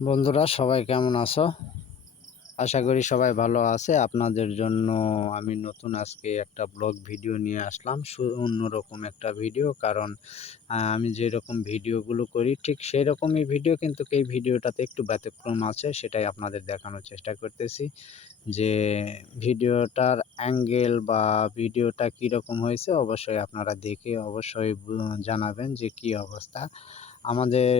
বন্ধুরা সবাই কেমন আছো? আশা করি সবাই ভালো আছে। আপনাদের জন্য আমি নতুন আজকে একটা ব্লগ ভিডিও নিয়ে আসলাম। অন্যরকম একটা ভিডিও, কারণ আমি যেরকম ভিডিওগুলো করি ঠিক সেই রকমই ভিডিও, কিন্তু এই ভিডিওটাতে একটু ব্যতিক্রম আছে। সেটাই আপনাদের দেখানোর চেষ্টা করতেছি যে ভিডিওটার অ্যাঙ্গেল বা ভিডিওটা কীরকম হয়েছে। অবশ্যই আপনারা দেখে অবশ্যই জানাবেন যে কী অবস্থা। আমাদের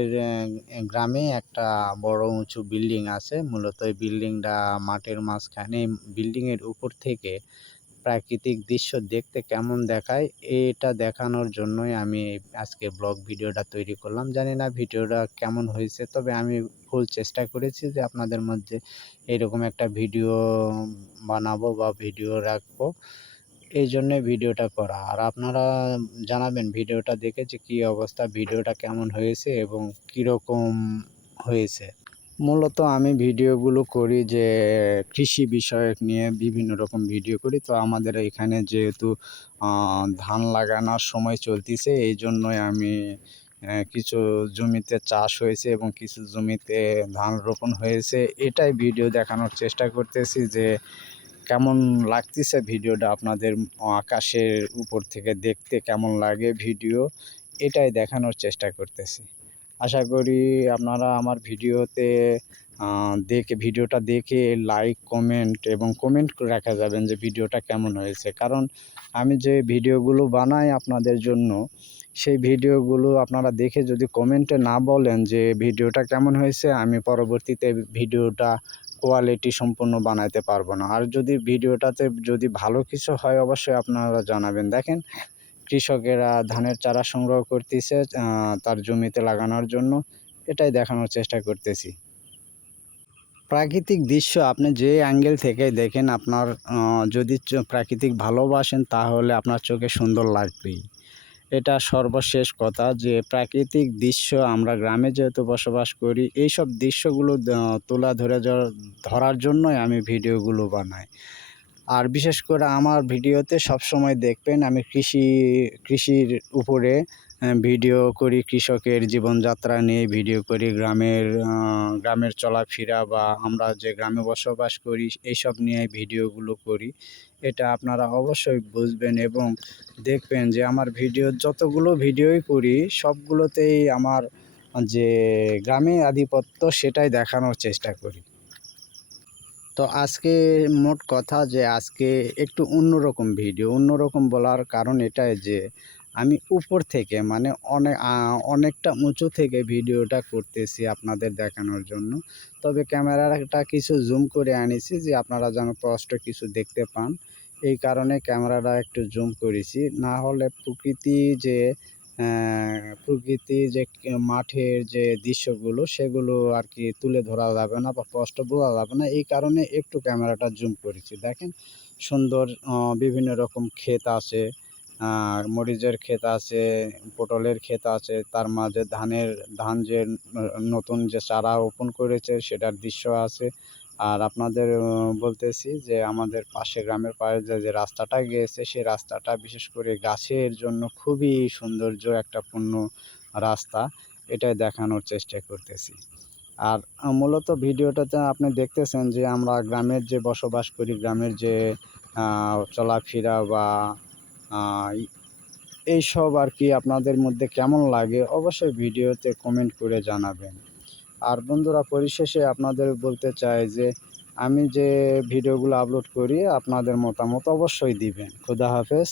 গ্রামে একটা বড় উঁচু বিল্ডিং আছে। মূলত এই বিল্ডিংটা মাঠের মাঝখানে। বিল্ডিংয়ের উপর থেকে প্রাকৃতিক দৃশ্য দেখতে কেমন দেখায়, এটা দেখানোর জন্যই আমি আজকে ব্লগ ভিডিওটা তৈরি করলাম। জানি না ভিডিওটা কেমন হয়েছে, তবে আমি ফুল চেষ্টা করেছি যে আপনাদের মধ্যে এরকম একটা ভিডিও বানাবো বা ভিডিও রাখবো। এই জন্যে ভিডিওটা করা। আর আপনারা জানাবেন ভিডিওটা দেখে যে কী অবস্থা, ভিডিওটা কেমন হয়েছে এবং কীরকম হয়েছে। মূলত আমি ভিডিওগুলো করি যে কৃষি বিষয়ক নিয়ে বিভিন্ন রকম ভিডিও করি। তো আমাদের এখানে যেহেতু ধান লাগানোর সময় চলতিছে, এই জন্যই আমি কিছু জমিতে চাষ হয়েছে এবং কিছু জমিতে ধান রোপণ হয়েছে। এটাই ভিডিও দেখানোর চেষ্টা করতেছি যে কেমন লাগতেছে ভিডিওটা আপনাদের। আকাশের উপর থেকে দেখতে কেমন লাগে ভিডিও, এটাই দেখানোর চেষ্টা করতেছি। আশা করি আপনারা আমার ভিডিওতে ভিডিওটা দেখে লাইক, কমেন্ট এবং কমেন্ট রাখা যাবেন যে ভিডিওটা কেমন হয়েছে। কারণ আমি যে ভিডিওগুলো বানাই আপনাদের জন্য, সেই ভিডিওগুলো আপনারা দেখে যদি কমেন্টে না বলেন যে ভিডিওটা কেমন হয়েছে, আমি পরবর্তীতে ভিডিওটা কোয়ালিটি সম্পন্ন বানাইতে পারবো না। আর যদি ভিডিওটাতে যদি ভালো কিছু হয়, অবশ্যই আপনারা জানাবেন। দেখেন, কৃষকেরা ধানের চারা সংগ্রহ করতেছে তার জমিতে লাগানোর জন্য। এটাই দেখানোর চেষ্টা করতেছি। প্রাকৃতিক দৃশ্য আপনি যে অ্যাঙ্গেল থেকে দেখেন, আপনার যদি প্রাকৃতিক ভালোবাসেন তাহলে আপনার চোখে সুন্দর লাগবেই। এটা সর্বশেষ কথা যে প্রাকৃতিক দৃশ্য আমরা গ্রামে যেহেতু বসবাস করি, এইসব দৃশ্যগুলো ধরার জন্যই আমি ভিডিওগুলো বানাই। আর বিশেষ করে আমার ভিডিওতে সবসময় দেখবেন আমি কৃষির উপরে ভিডিও করি। কৃষকের জীবনযাত্রা নিয়ে ভিডিও করি। গ্রামের চলাফেরা বা আমরা যে গ্রামে বসবাস করি এইসব নিয়ে ভিডিওগুলো করি। এটা আপনারা অবশ্যই বুঝবেন এবং দেখবেন যে আমার যতগুলো ভিডিওই করি সবগুলোতেই আমার যে গ্রামে আধিপত্য সেটাই দেখানোর চেষ্টা করি। তো আজকে মোট কথা যে আজকে একটু অন্যরকম ভিডিও। অন্যরকম বলার কারণ এটাই যে আমি উপর থেকে, মানে অনেকটা উঁচু থেকে ভিডিওটা করতেছি আপনাদের দেখানোর জন্য। তবে ক্যামেরাটা কিছু জুম করে আনিছি যে আপনারা যেন স্পষ্ট কিছু দেখতে পান। এই কারণে ক্যামেরাটা একটু জুম করেছি। না হলে প্রকৃতি যে মাঠের যে দৃশ্যগুলো সেগুলো আর কি তুলে ধরা যাবে না বা স্পষ্ট বোঝা যাবে না। এই কারণে একটু ক্যামেরাটা জুম করেছি। দেখেন, সুন্দর বিভিন্ন রকম ক্ষেত আছে, মরিচের ক্ষেত আছে, পটলের ক্ষেত আছে, তার মাঝে ধান যে নতুন যে চারা রোপণ করেছে সেটার দৃশ্য আছে। আর আপনাদের বলতেছি যে আমাদের গ্রামের পাশে যে রাস্তাটা গিয়েছে সেই রাস্তাটা বিশেষ করে গাছের জন্য খুবই সৌন্দর্য একটা পূর্ণ রাস্তা। এটাই দেখানোর চেষ্টা করতেছি। আর মূলত ভিডিওটাতে আপনি দেখতেছেন যে আমরা গ্রামের যে বসবাস করি, গ্রামের যে চলাফেরা বা এইসব আর কি আপনাদের মধ্যে কেমন লাগে অবশ্যই ভিডিওতে কমেন্ট করে জানাবেন। আর বন্ধুরা, পরিশেষে আপনাদের বলতে চাই যে আমি যে ভিডিওগুলো আপলোড করি আপনাদের মতামত অবশ্যই দিবেন। খোদা হাফেজ।